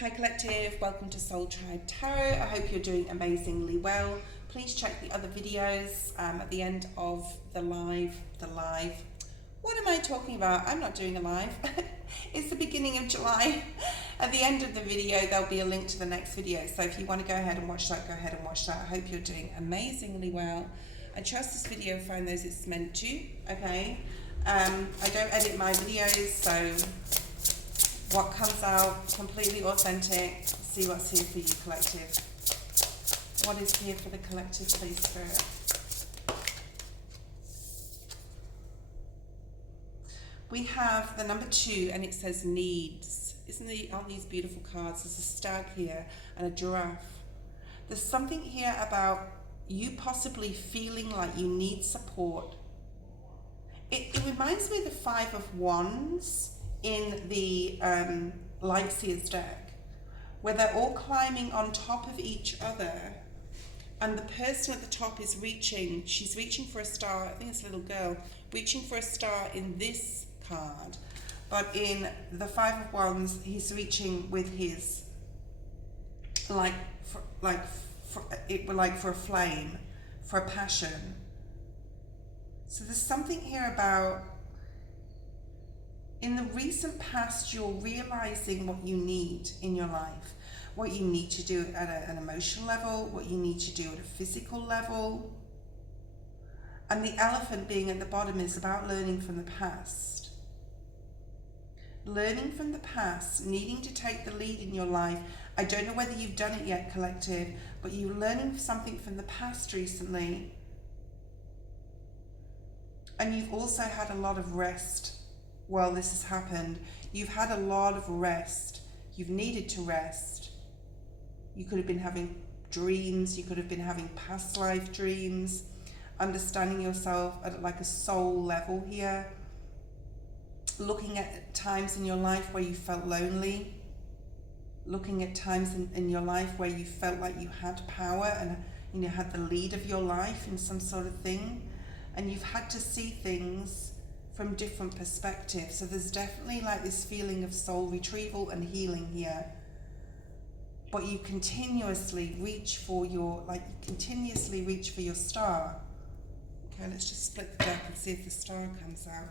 Hi Collective, welcome to Soul Tribe Tarot. I hope you're doing amazingly well. Please check the other videos at the end of the live. What am I talking about? I'm not doing a live. It's the beginning of July. At the end of the video, there'll be a link to the next video. So if you want to go ahead and watch that, go ahead and watch that. I hope you're doing amazingly well. I trust this video find those it's meant to, okay? I don't edit my videos, so what comes out completely authentic. See what's here for you, collective. What is here for the collective, please, Spirit? We have the number 2 and it says needs. Aren't these beautiful cards? There's a stag here and a giraffe. There's something here about you possibly feeling like you need support. It reminds me of the 5 of Wands in the Light Seers deck, where they're all climbing on top of each other, and the person at the top is she's reaching for a star. I think it's a little girl reaching for a star in this card, but in the 5 of Wands he's reaching with his for a flame, for a passion. So there's something here about, in the recent past, you're realizing what you need in your life, what you need to do at an emotional level, what you need to do at a physical level. And the elephant being at the bottom is about learning from the past. Learning from the past, needing to take the lead in your life. I don't know whether you've done it yet, collective, but you're learning something from the past recently. And you've also had a lot of rest while this has happened. You've had a lot of rest. You've needed to rest. You could have been having dreams. You could have been having past life dreams, understanding yourself at like a soul level here, looking at times in your life where you felt lonely, looking at times in your life where you felt like you had power and had the lead of your life in some sort of thing, and you've had to see things from different perspectives. So there's definitely like this feeling of soul retrieval and healing here. But you continuously reach for your star. Okay, let's just split the deck and see if the star comes out.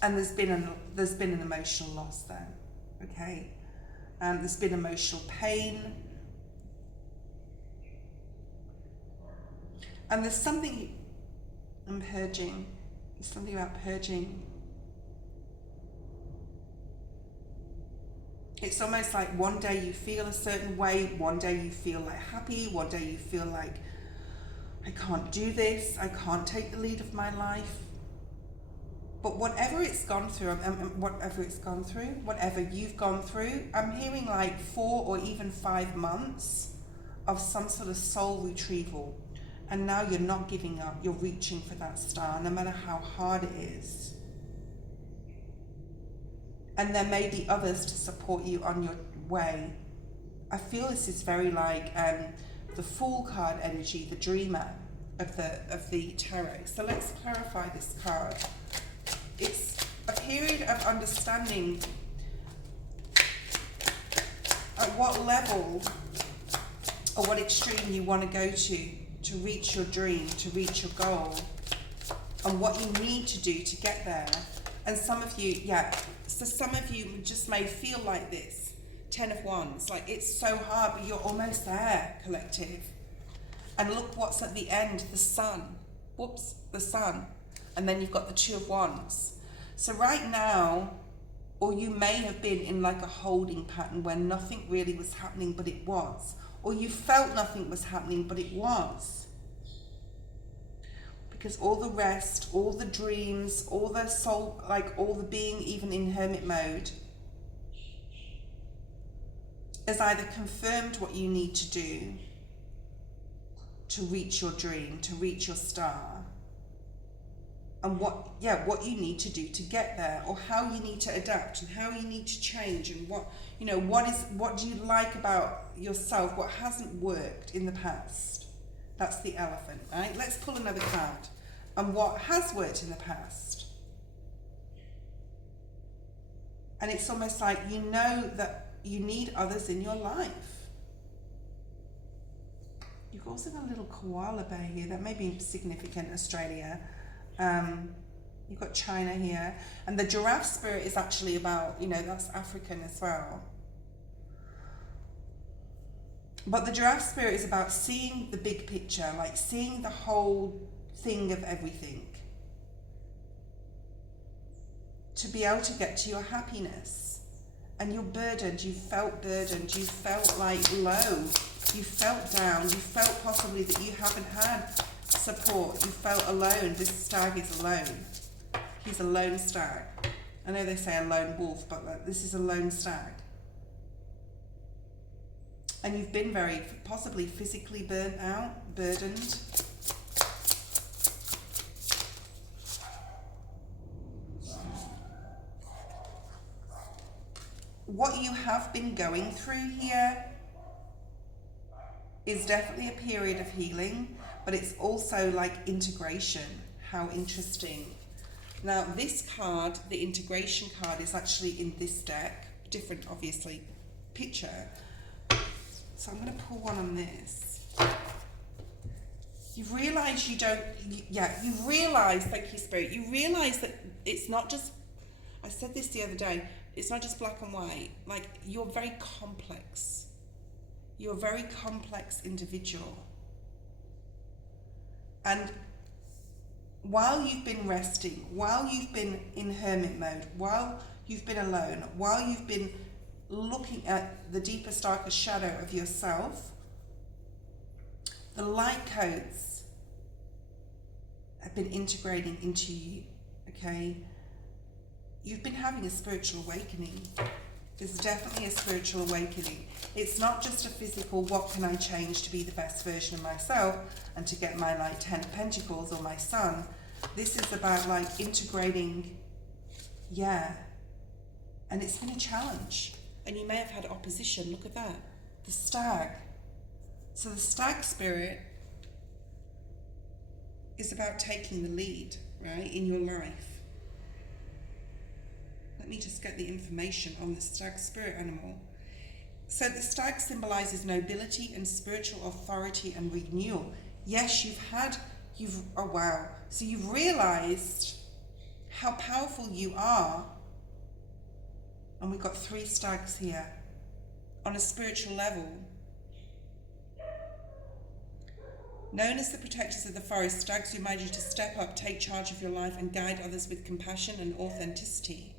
And there's been an emotional loss then. Okay. There's been emotional pain. And there's something I'm purging. There's something about purging. It's almost like one day you feel a certain way, one day you feel like happy, one day you feel like I can't do this, I can't take the lead of my life. But whatever it's gone through, whatever you've gone through, I'm hearing like 4 or even 5 months of some sort of soul retrieval. And now you're not giving up, you're reaching for that star, no matter how hard it is. And there may be others to support you on your way. I feel this is very like the Fool card energy, the dreamer of the tarot. So let's clarify this card. It's a period of understanding at what level or what extreme you want to go to reach your dream, to reach your goal, and what you need to do to get there. And some of you, some of you just may feel like this, 10 of Wands, like it's so hard, but you're almost there, collective. And look what's at the end, the sun. Whoops, the sun. And then you've got the 2 of Wands. So right now, or you may have been in like a holding pattern where nothing really was happening, but it was. Or you felt nothing was happening, but it was. Because all the rest, all the dreams, all the soul, like all the being even in hermit mode, has either confirmed what you need to do to reach your dream, to reach your star, and what you need to do to get there, or how you need to adapt and how you need to change, and what do you like about yourself, what hasn't worked in the past. That's the elephant, right? Let's pull another card. And what has worked in the past. And it's almost like you know that you need others in your life. You've also got a little koala bear here. That may be significant, Australia. You've got China here. And the giraffe spirit is actually about, that's African as well. But the giraffe spirit is about seeing the big picture, like seeing the whole thing of everything. To be able to get to your happiness. And you're burdened, you felt like low, you felt down, you felt possibly that you haven't had support, you felt alone. This stag is alone. He's a lone stag. I know they say a lone wolf, but this is a lone stag. And you've been very possibly physically burnt out, burdened. What you have been going through here is definitely a period of healing, but it's also like integration. How interesting. Now this card, the integration card, is actually in this deck. Different, obviously, picture. So I'm going to pull one on this. You've realised you've realised, thank you, Spirit, you realise that it's not just, I said this the other day, it's not just black and white. Like, you're very complex. You're a very complex individual. And while you've been resting, while you've been in hermit mode, while you've been alone, while you've been looking at the deepest, darkest shadow of yourself, the light codes have been integrating into you, okay? You've been having a spiritual awakening. There's definitely a spiritual awakening. It's not just a physical, what can I change to be the best version of myself and to get my like 10 of Pentacles or my sun. This is about like integrating, and it's been a challenge. And you may have had opposition. Look at that. The stag. So the stag spirit is about taking the lead, right, in your life. Let me just get the information on the stag spirit animal. So the stag symbolizes nobility and spiritual authority and renewal. Yes, oh wow. So you've realized how powerful you are. And we've got 3 stags here on a spiritual level. Known as the protectors of the forest, stags remind you to step up, take charge of your life, and guide others with compassion and authenticity.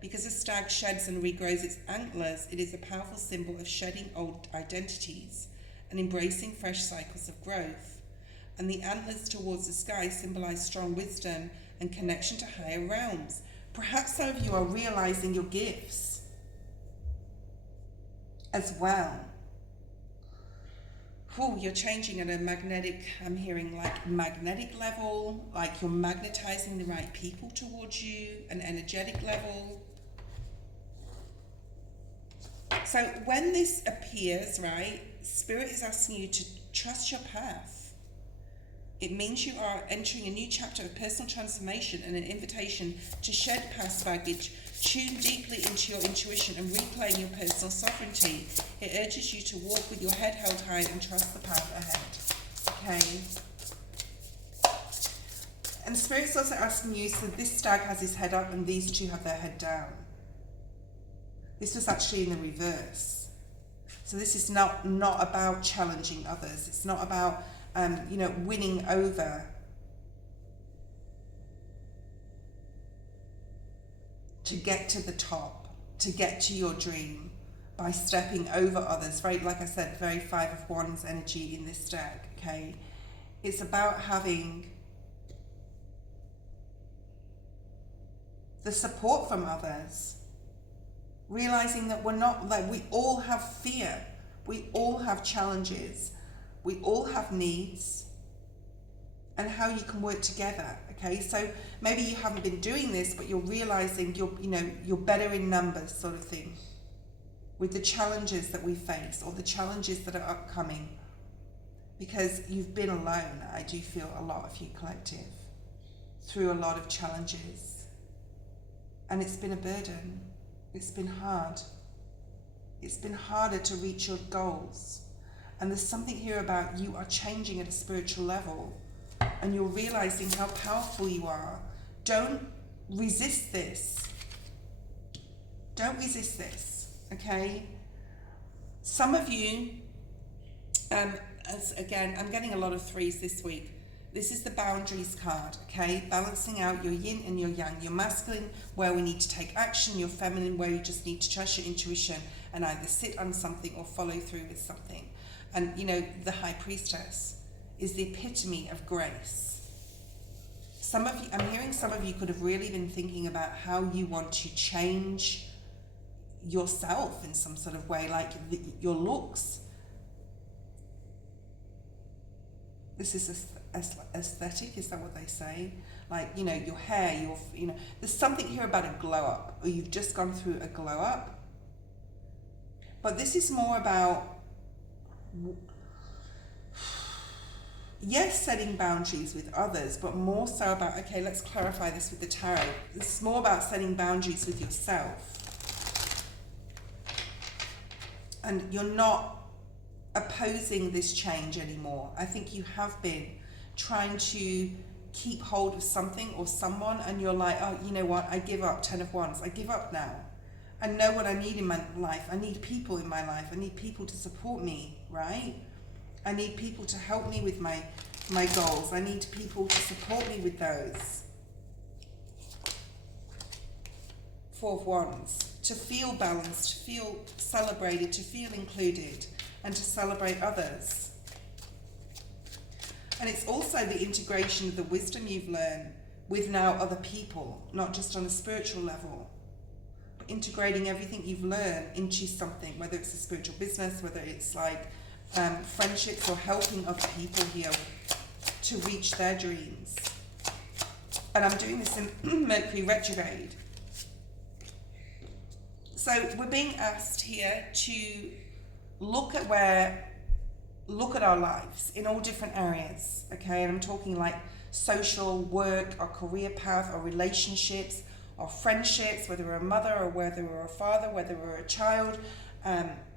Because a stag sheds and regrows its antlers, it is a powerful symbol of shedding old identities and embracing fresh cycles of growth. And the antlers towards the sky symbolize strong wisdom and connection to higher realms. Perhaps some of you are realizing your gifts as well. You're changing at a magnetic, I'm hearing like magnetic level, like you're magnetizing the right people towards you, an energetic level. So when this appears, right, Spirit is asking you to trust your path. It means you are entering a new chapter of personal transformation and an invitation to shed past baggage, tune deeply into your intuition and reclaim your personal sovereignty. It urges you to walk with your head held high and trust the path ahead. Okay. And Spirit's also asking you, so this stag has his head up and these two have their head down. This was actually in the reverse. So this is not about challenging others. It's not about winning over. To get to the top, to get to your dream by stepping over others. Very, like I said, very 5 of Wands energy in this stag, okay? It's about having the support from others. Realizing that we're not, like, we all have fear. We all have challenges. We all have needs. And how you can work together, okay? So maybe you haven't been doing this, but you're realizing you're better in numbers, sort of thing, with the challenges that we face or the challenges that are upcoming. Because you've been alone, I do feel a lot of you collective, through a lot of challenges. And it's been a burden. It's been hard. It's been harder to reach your goals. And there's something here about you are changing at a spiritual level and you're realizing how powerful you are. Don't resist this. Don't resist this, okay? Some of you, again, I'm getting a lot of threes this week. This is the boundaries card, okay? Balancing out your yin and your yang. Your masculine, where we need to take action. Your feminine, where you just need to trust your intuition and either sit on something or follow through with something. And, you know, the High Priestess is the epitome of grace. Some of you, I'm hearing some of you could have really been thinking about how you want to change yourself in some sort of way, like your looks. This is aesthetic, is that what they say? Like, you know, your hair, you know, there's something here about a glow up, or you've just gone through a glow up. But this is more about, yes, setting boundaries with others, but more so about, okay, let's clarify this with the tarot. This is more about setting boundaries with yourself. And you're not opposing this change anymore. I think you have been trying to keep hold of something or someone, and you're like, oh, you know what, I give up. 10 of Wands, I give up now. I know what I need in my life. I need people in my life. I need people to support me, right? I need people to help me with my goals. I need people to support me with those. 4 of Wands, to feel balanced, to feel celebrated, to feel included, and to celebrate others. And it's also the integration of the wisdom you've learned with now other people, not just on a spiritual level, but integrating everything you've learned into something, whether it's a spiritual business, whether it's like friendships, or helping other people here to reach their dreams. And I'm doing this in Mercury retrograde. So we're being asked here to look at our lives in all different areas, okay? And I'm talking like social, work, our career path, our relationships, our friendships, whether we're a mother or whether we're a father, whether we're a child,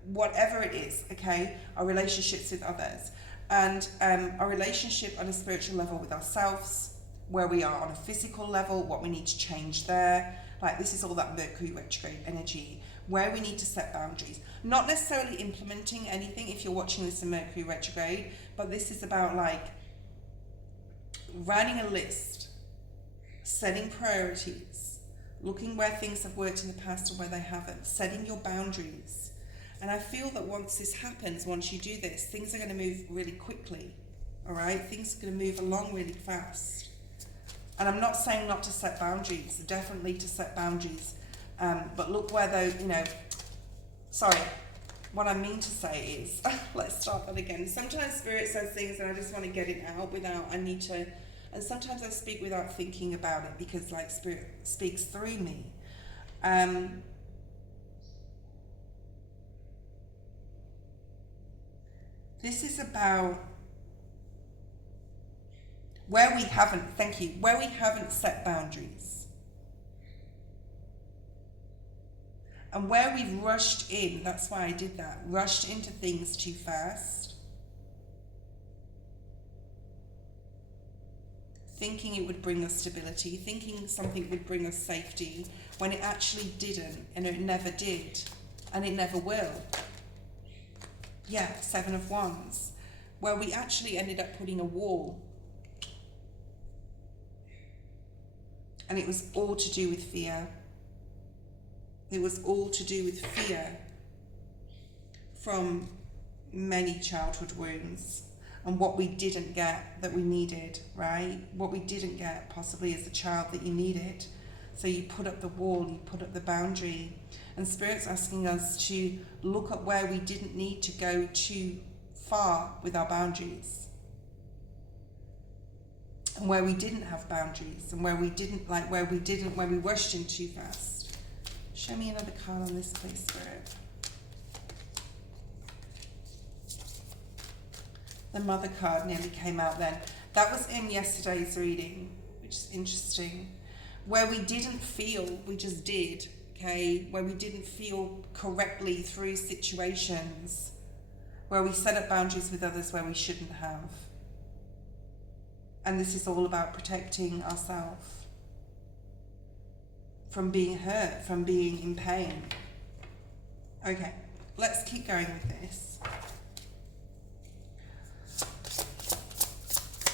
whatever it is, okay? Our relationships with others, and our relationship on a spiritual level with ourselves, where we are on a physical level, what we need to change there. Like, this is all that Mercury retrograde energy, where we need to set boundaries. Not necessarily implementing anything if you're watching this in Mercury retrograde, but this is about like writing a list, setting priorities, looking where things have worked in the past and where they haven't, setting your boundaries. And I feel that once this happens, once you do this, things are going to move really quickly, all right? Things are going to move along really fast. And I'm not saying not to set boundaries, definitely to set boundaries. But look where those, what I mean to say is, let's start that again. Sometimes Spirit says things and I just want to get it out and sometimes I speak without thinking about it, because like Spirit speaks through me. This is about where we haven't set boundaries. And where we've rushed in, that's why I did that, rushed into things too fast, thinking it would bring us stability, thinking something would bring us safety, when it actually didn't, and it never did, and it never will. Yeah, 7 of Wands, where we actually ended up putting a wall. And it was all to do with fear. It was all to do with fear from many childhood wounds and what we didn't get that we needed, right? What we didn't get possibly as a child that you needed. So you put up the wall, you put up the boundary. And Spirit's asking us to look at where we didn't need to go too far with our boundaries. And where we didn't have boundaries, and where we rushed in too fast. Show me another card on this, please, Spirit. The Mother card nearly came out then. That was in yesterday's reading, which is interesting. Where we didn't feel, we just did. okay, where we didn't feel correctly through situations, where we set up boundaries with others where we shouldn't have. And this is all about protecting ourselves from being hurt, from being in pain. Okay, let's keep going with this.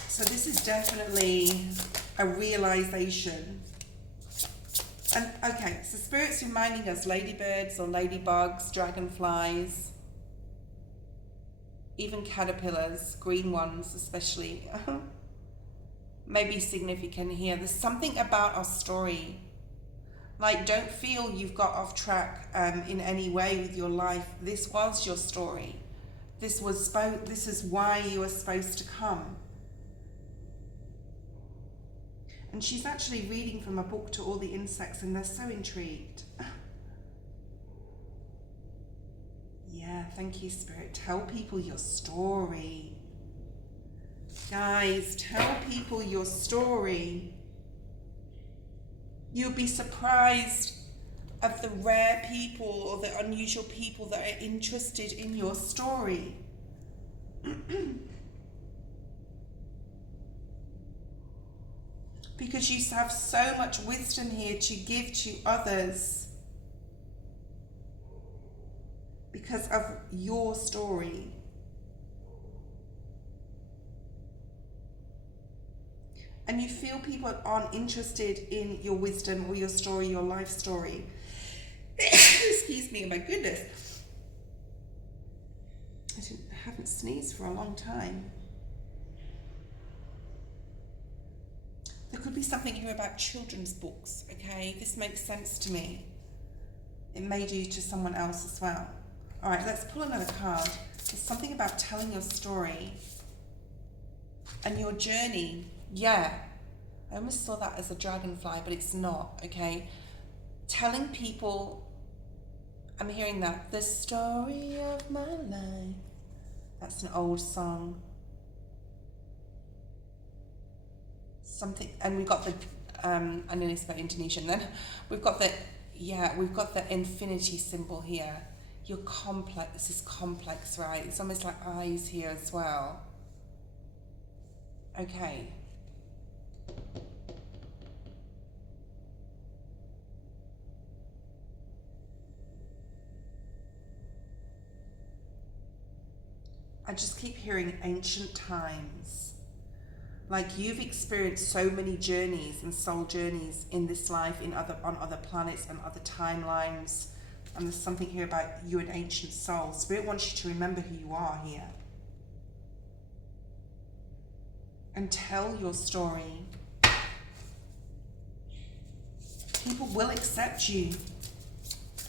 So this is definitely a realization. And okay, so Spirit's reminding us ladybirds or ladybugs, dragonflies, even caterpillars, green ones especially, may be significant here. There's something about our story. Like, don't feel you've got off track in any way with your life. This was your story. This is why you were supposed to come. And she's actually reading from a book to all the insects, and they're so intrigued. Yeah, thank you, Spirit. Tell people your story. Guys, tell people your story. You'll be surprised of the rare people or the unusual people that are interested in your story. Because you have so much wisdom here to give to others because of your story. And you feel people aren't interested in your wisdom or your story, your life story. Excuse me, oh my goodness. I haven't sneezed for a long time. There could be something here about children's books, okay? This makes sense to me. It may do to someone else as well. All right, let's pull another card. There's something about telling your story and your journey. Yeah, I almost saw that as a dragonfly, but it's not, okay? Telling people, I'm hearing that, the story of my life. That's an old song. Something, and we've got the, I nearly spoke Indonesian then. We've got the infinity symbol here. You're complex, this is complex, right? It's almost like eyes here as well. Okay. I just keep hearing ancient times. Like you've experienced so many journeys and soul journeys in this life, on other planets and other timelines. And there's something here about you, an ancient soul. Spirit wants you to remember who you are here. And tell your story. People will accept you.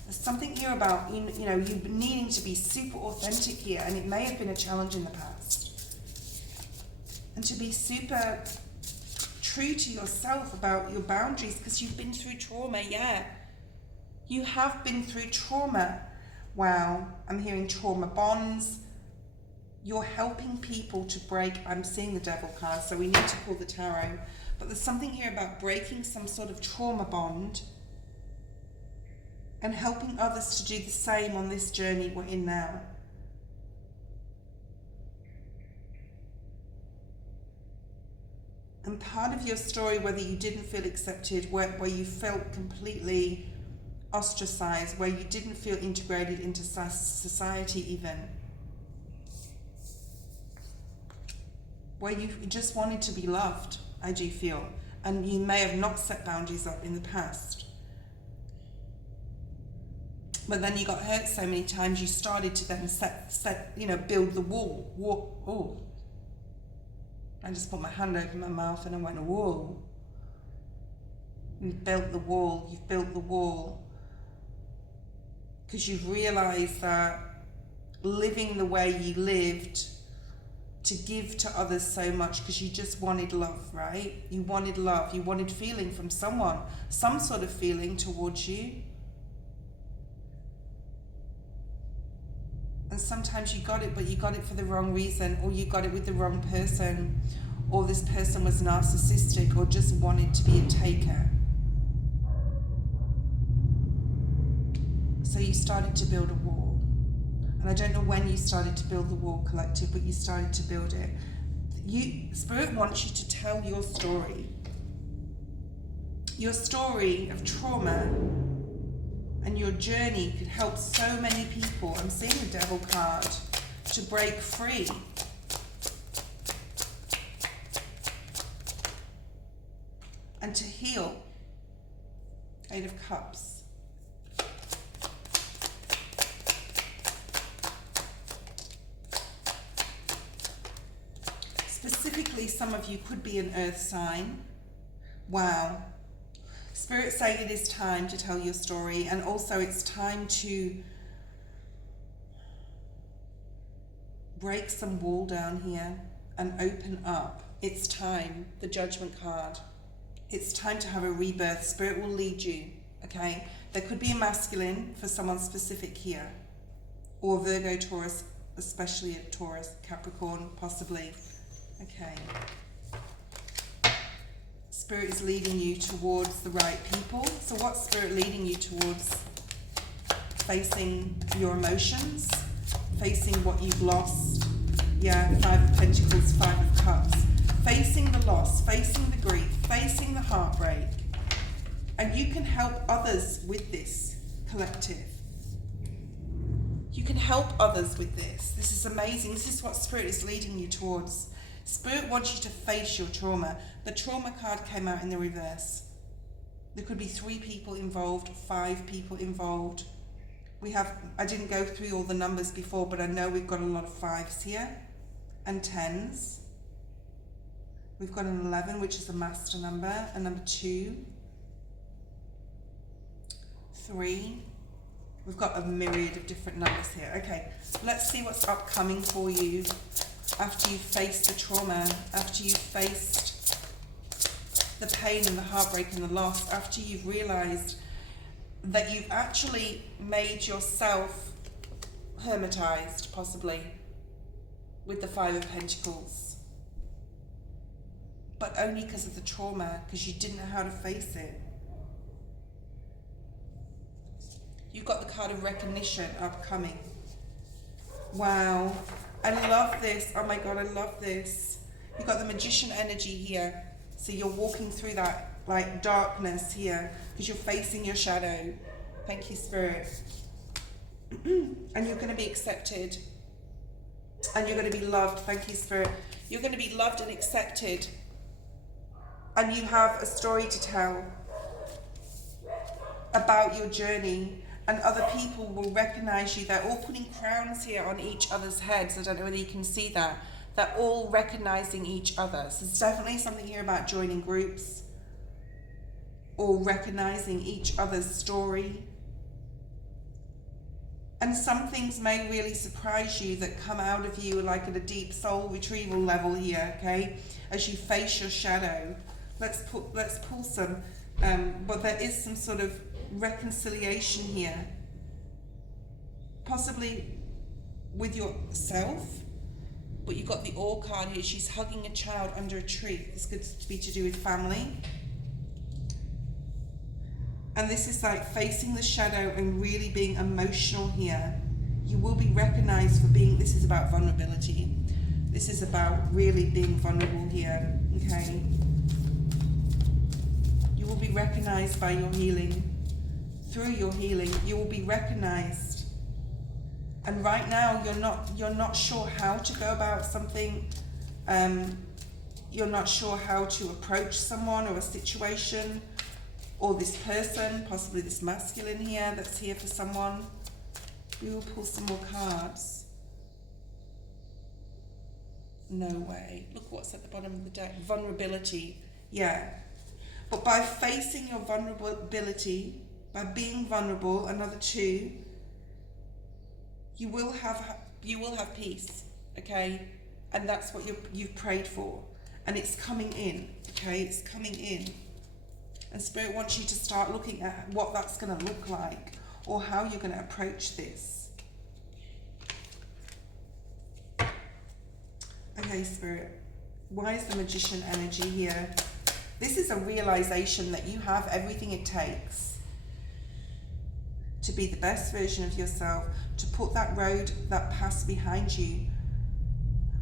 There's something here about you needing to be super authentic here, and it may have been a challenge in the past. And to be super true to yourself about your boundaries, because you've been through trauma, yeah. You have been through trauma. Wow, I'm hearing trauma bonds. You're helping people to break, I'm seeing the devil card, so we need to pull the tarot. But there's something here about breaking some sort of trauma bond and helping others to do the same on this journey we're in now. And part of your story, whether you didn't feel accepted, where you felt completely ostracized, where you didn't feel integrated into society even, where you just wanted to be loved, I do feel, and you may have not set boundaries up in the past. But then you got hurt so many times, you started to then build the wall. Oh. I just put my hand over my mouth and I went, whoa. You've built the wall. Because you've realized that living the way you lived to give to others so much, because you just wanted love, right? You wanted love, you wanted feeling from someone, some sort of feeling towards you. And sometimes you got it, but you got it for the wrong reason, or you got it with the wrong person, or this person was narcissistic or just wanted to be a taker. So you started to build a wall. And I don't know when you started to build the wall, collective, but you started to build it. Spirit wants you to tell your story. Your story of trauma and your journey could help so many people. I'm seeing the Devil card, to break free. And to heal. Eight of Cups. Specifically, some of you could be an earth sign. Wow. Spirit saying it is time to tell your story, and also it's time to break some wall down here and open up. It's time. The Judgment card. It's time to have a rebirth. Spirit will lead you, okay? There could be a masculine for someone specific here, or Virgo, Taurus, especially a Taurus, Capricorn, possibly. Okay. Spirit is leading you towards the right people. So what's Spirit leading you towards? Facing your emotions, facing what you've lost. Yeah, Five of Pentacles, Five of Cups. Facing the loss, facing the grief, facing the heartbreak. And you can help others with this, collective. You can help others with this. This is amazing. This is what Spirit is leading you towards. Spirit wants you to face your trauma. The trauma card came out in the reverse. There could be 3 people involved, 5 people involved. I didn't go through all the numbers before, but I know we've got a lot of 5s here and 10s. We've got an 11, which is a master number, a number 2, 3. We've got a myriad of different numbers here. Okay, let's see what's upcoming for you after you've faced the trauma, after you've faced the pain and the heartbreak and the loss, after you've realized that you've actually made yourself hermetized, possibly, with the Five of Pentacles. But only because of the trauma, because you didn't know how to face it. You've got the card of recognition upcoming. Wow. I love this. Oh my God, I love this. You've got the Magician energy here. So you're walking through that like darkness here because you're facing your shadow. Thank you, Spirit. And you're going to be accepted. And you're going to be loved. Thank you, Spirit. You're going to be loved and accepted. And you have a story to tell about your journey. And other people will recognize you. They're all putting crowns here on each other's heads. I don't know whether you can see that. They're all recognizing each other. So there's definitely something here about joining groups or recognizing each other's story. And some things may really surprise you that come out of you like at a deep soul retrieval level here, okay? As you face your shadow. Let's pull some, but there is some sort of reconciliation here, possibly with yourself, but you've got the All card here. She's hugging a child under a tree. This could be to do with family, and this is like facing the shadow and really being emotional here. You will be recognized for being, this is about vulnerability. This is about really being vulnerable here, okay? You will be recognized by your healing. Through your healing, you will be recognized. And right now, you're not sure how to go about something. You're not sure how to approach someone or a situation or this person, possibly this masculine here that's here for someone. We will pull some more cards. No way. Look what's at the bottom of the deck. Vulnerability. Yeah. But by facing your vulnerability, by being vulnerable, another 2, you will have peace, okay? And that's what you've prayed for. And it's coming in, okay? It's coming in. And Spirit wants you to start looking at what that's going to look like or how you're going to approach this. Okay, Spirit. Why is the Magician energy here? This is a realization that you have everything it takes to be the best version of yourself, to put that road, that past behind you.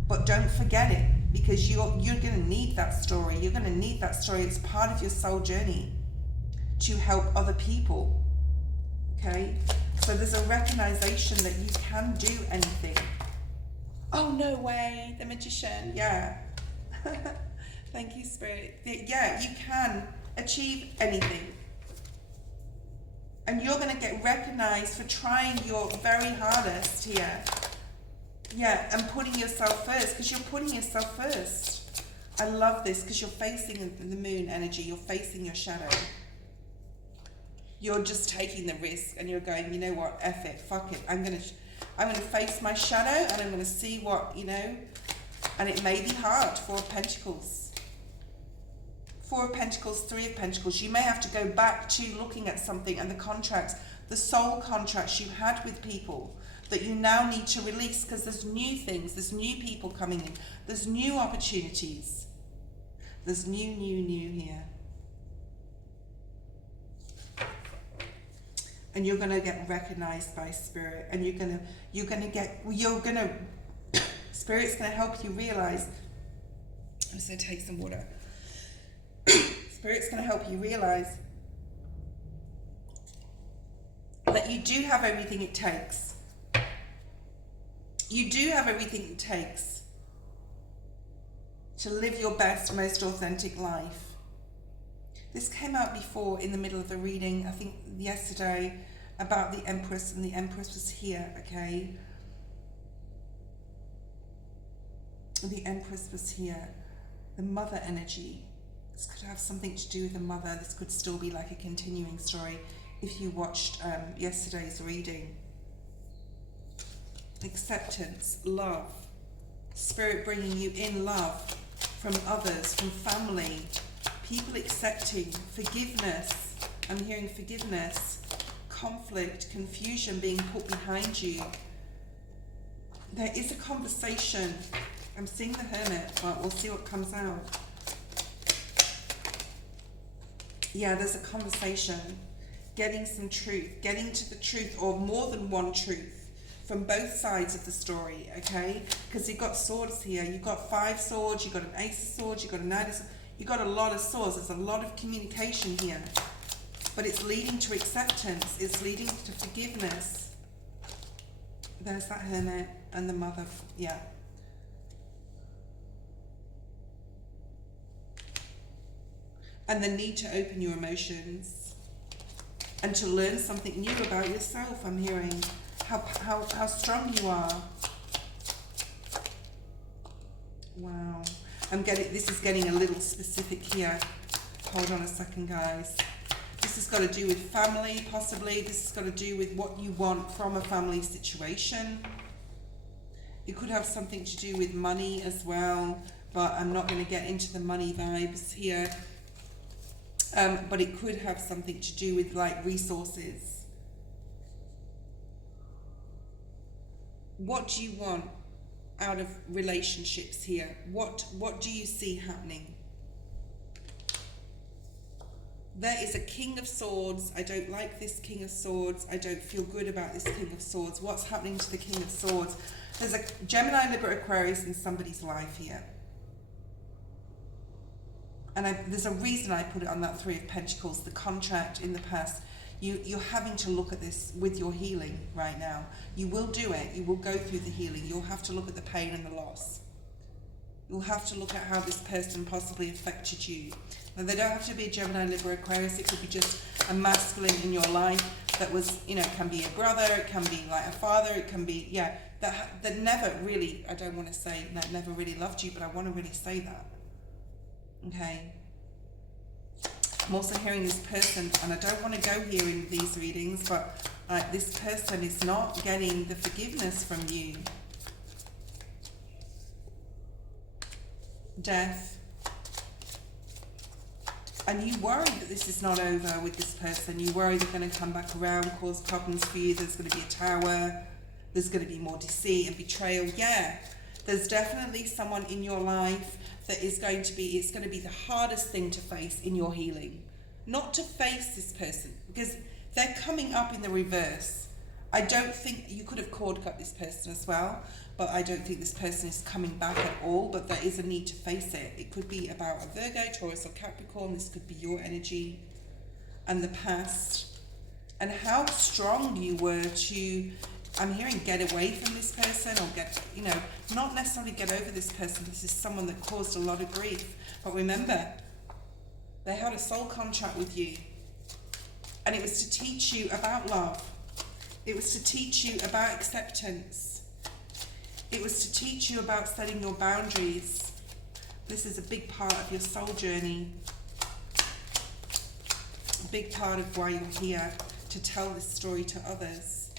But don't forget it, because you're going to need that story. You're going to need that story. It's part of your soul journey to help other people. Okay? So there's a recognition that you can do anything. Oh, no way, the magician. Yeah. Thank you, Spirit. Yeah, you can achieve anything. And you're going to get recognized for trying your very hardest here. Yeah, and putting yourself first, because you're putting yourself first. I love this, because you're facing the moon energy. You're facing your shadow. You're just taking the risk, and you're going, you know what, F it, fuck it. I'm gonna face my shadow, and I'm gonna see what, you know. And it may be hard. Four of Pentacles. Four of Pentacles, Three of Pentacles. You may have to go back to looking at something and the contracts, the soul contracts you had with people that you now need to release, because there's new things, there's new people coming in, there's new opportunities. There's new here. And you're going to get recognized by Spirit, and Spirit's going to help you realize, I'm just going to take some water. Spirit's going to help you realize that you do have everything it takes. You do have everything it takes to live your best, most authentic life. This came out before in the middle of the reading, I think yesterday, about the Empress, and the Empress was here, okay? The Empress was here. The Mother energy. This could have something to do with the Mother. This could still be like a continuing story if you watched yesterday's reading. Acceptance, love, Spirit bringing you in love from others, from family, people accepting, forgiveness. I'm hearing forgiveness, conflict, confusion being put behind you. There is a conversation. I'm seeing the Hermit, but we'll see what comes out. Yeah, there's a conversation, getting some truth, getting to the truth, or more than one truth from both sides of the story, okay? Because you've got swords here. You've got 5 swords, you've got an Ace of Swords, you've got a Knight of Swords, you've got a lot of swords. There's a lot of communication here. But it's leading to acceptance. It's leading to forgiveness. There's that Hermit and the Mother, yeah. And the need to open your emotions and to learn something new about yourself. I'm hearing how strong you are. Wow. This is getting a little specific here. Hold on a second, guys. This has got to do with family, possibly. This has got to do with what you want from a family situation. It could have something to do with money as well, but I'm not going to get into the money vibes here. But it could have something to do with like resources. What do you want out of relationships here? What do you see happening? There is a King of Swords. I don't like this King of Swords. I don't feel good about this King of Swords. What's happening to the King of Swords? There's a Gemini, Libra, Aquarius in somebody's life here. And there's a reason I put it on that Three of Pentacles, the contract in the past. You're having to look at this with your healing right now. You will do it. You will go through the healing. You'll have to look at the pain and the loss. You'll have to look at how this person possibly affected you. Now, they don't have to be a Gemini, Libra, Aquarius. It could be just a masculine in your life that was, it can be a brother, it can be like a father, it can be, that never really, I don't want to say that never really loved you, but I want to really say that. Okay? I'm also hearing this person, and I don't want to go here in these readings, but this person is not getting the forgiveness from you. Death. And you worry that this is not over with this person. You worry they're going to come back around, cause problems for you. There's going to be a tower. There's going to be more deceit and betrayal. Yeah, there's definitely someone in your life that is going to be, it's going to be the hardest thing to face in your healing. Not to face this person, because They're coming up in the reverse. I don't think you could have cord cut this person as well, but I don't think this person is coming back at all, but there is a need to face it. It could be about a Virgo, Taurus or Capricorn. This could be your energy and the past and how strong you were to, I'm hearing, get away from this person or get, you know, not necessarily get over this person. This is someone that caused a lot of grief. But remember, they had a soul contract with you. And it was to teach you about love. It was to teach you about acceptance. It was to teach you about setting your boundaries. This is a big part of your soul journey. A big part of why you're here, to tell this story to others,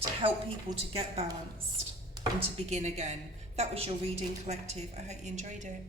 to help people to get balanced and to begin again. That was your reading, collective. I hope you enjoyed it.